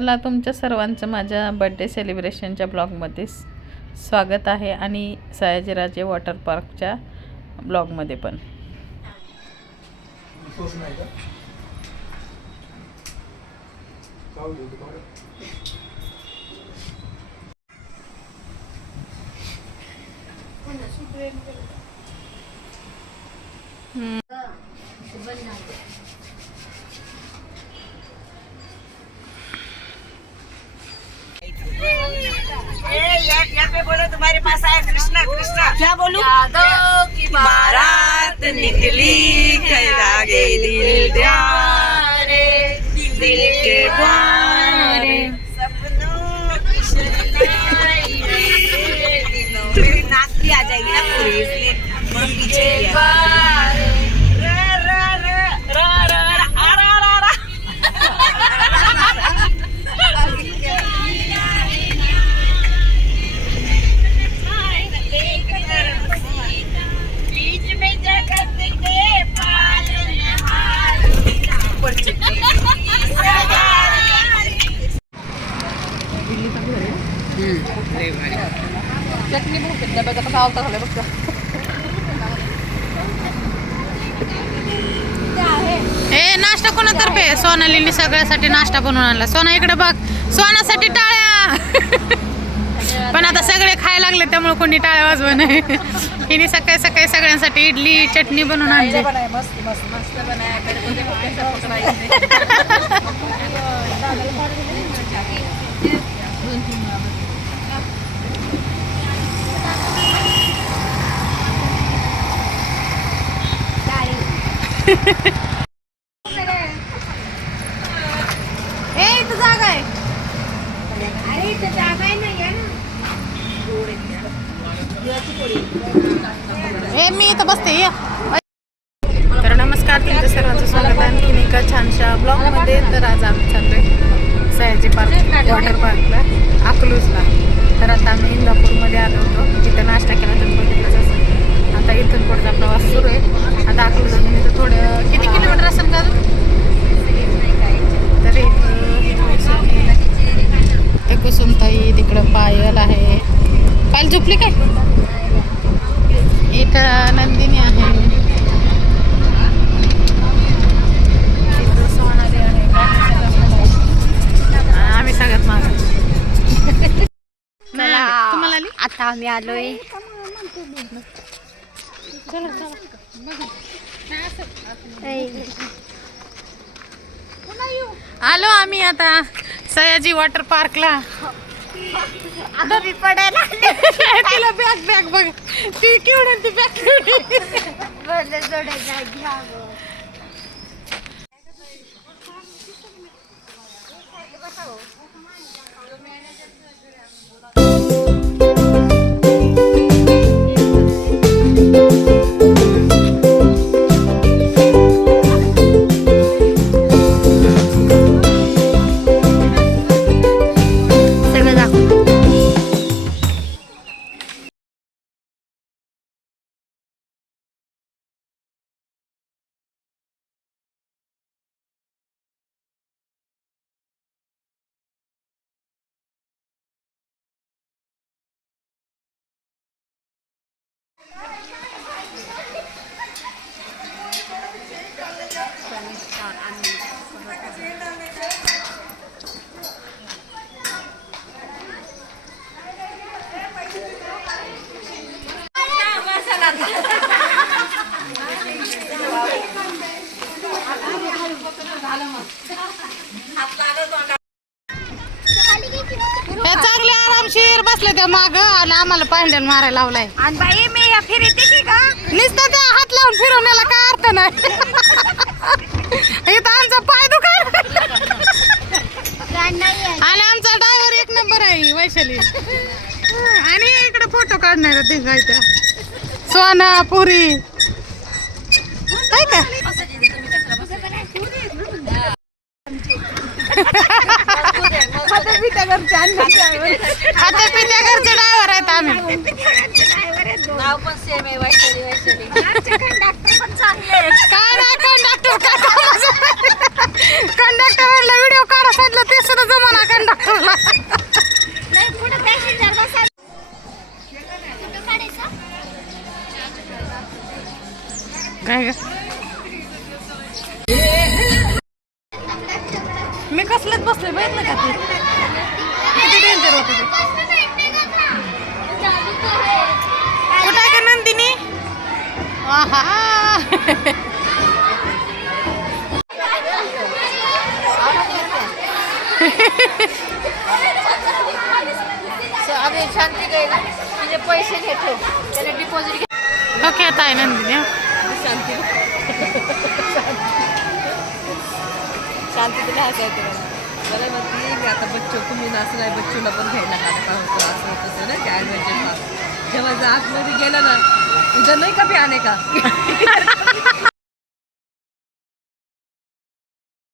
चला, तुमच्या सर्वांचं माझ्या बड्डे सेलिब्रेशनच्या ब्लॉगमध्ये स्वागत आहे आणि सयाजीराजे वॉटर पार्कच्या ब्लॉगमध्ये पण. बोलो तुम्हारे पास आया कृष्णा कृष्णा क्या बोलूं यादों की बारात निकली आगे दिल द्वारे दिल के द्वारे सपनों की शरणाई दिलों में नाक भी आ जाएगी ना पूरी, इसलिए मन पीछे चटणी बहुतेक डब्याचा कसा आवता झाला बघ. ए नाश्ता कोणातर्फे? सोनालीने सगळ्यासाठी नाश्ता बनवून आणला. सोना इकडे बघ, सोनासाठी टाळ्या. पण आता सगळे खायला लागले त्यामुळे कोणी टाळ्या वाजवा नाही. हिने सकाळी सकाळी सगळ्यांसाठी इडली चटणी बनवून आणली. मस्त मस्त मस्त बनाया. इथं जागा आहे. अरे इथं जागा आहे ना, या ना. मी इथं बसते. तर नमस्कार, तुमच्या सर्वांचं स्वागत आहे आणखीन एका छानशा ब्लॉगमध्ये. तर आज आम्ही चाललोय सयाजी पार्क वॉटर पार्कला, अकलूजला. तर आता आम्ही इंदापूरमध्ये आलो होतो, तिथं नाश्ता केला तर बघितलंच असं. आता इथून पुढचा प्रवास सुरू आहे. आता अकलूजला इथं थोडं किती किलोमीटर असेल का? तर एक कुसुमताई, तिकडं पायल आहे. पायल झोपली काय? इथं नंदिनी आहे, इथं सोनाली आहे, आम्ही सगळ्यात मागे. तुम्हाला आली? आता आम्ही आलोय. आलो आम्ही आता सयाजी वॉटर पार्कला. आता मी पडायला तिला बॅग बॅग बघ, ती केवढी ती बॅग चांगले आरामशीर बसले त्या माग आणि आम्हाला पांड्यान मारायला लावलाय. आणि बाई मी या फिरते की का नुसतं त्या हात लावून फिरवण्याला काय अर्थ नाही. इथं आमचा पाय दुखायला आणि आमचा ड्रायव्हर एक नंबर आहे वैशाली. आणि इकडे फोटो काढणार ते इथं सोना पुरी काय का. खात्यापित्या घरचे ड्रायव्हर आहेत आम्ही. नाव पण सेम आहे, वैशाली वैशाली. कंडक्टर पण चांगले. काय नाही कंडक्टर, कंडक्टरला व्हिडिओ काढा सांगितलं ते सुद्धा जमाना कसलंच बसले बघितलं का ते किती डेंजर होतं ते. कुठं आहे का नंदिनी? आहा अभी शांती गई ना तिचे पैसे घेतो त्याने डिपॉझिट ओके आता आहे नंदिनी हं. शांती शांती तुला हसायचं मला म्हणते मी आता बच्चो तुम्ही असं नाही बच्चूला पण घ्यायला का होतं असं होतं तसं ना त्या ॲडव्हेंचर जेव्हा जर आतमध्ये गेलं ना उद्या नाही का आणे का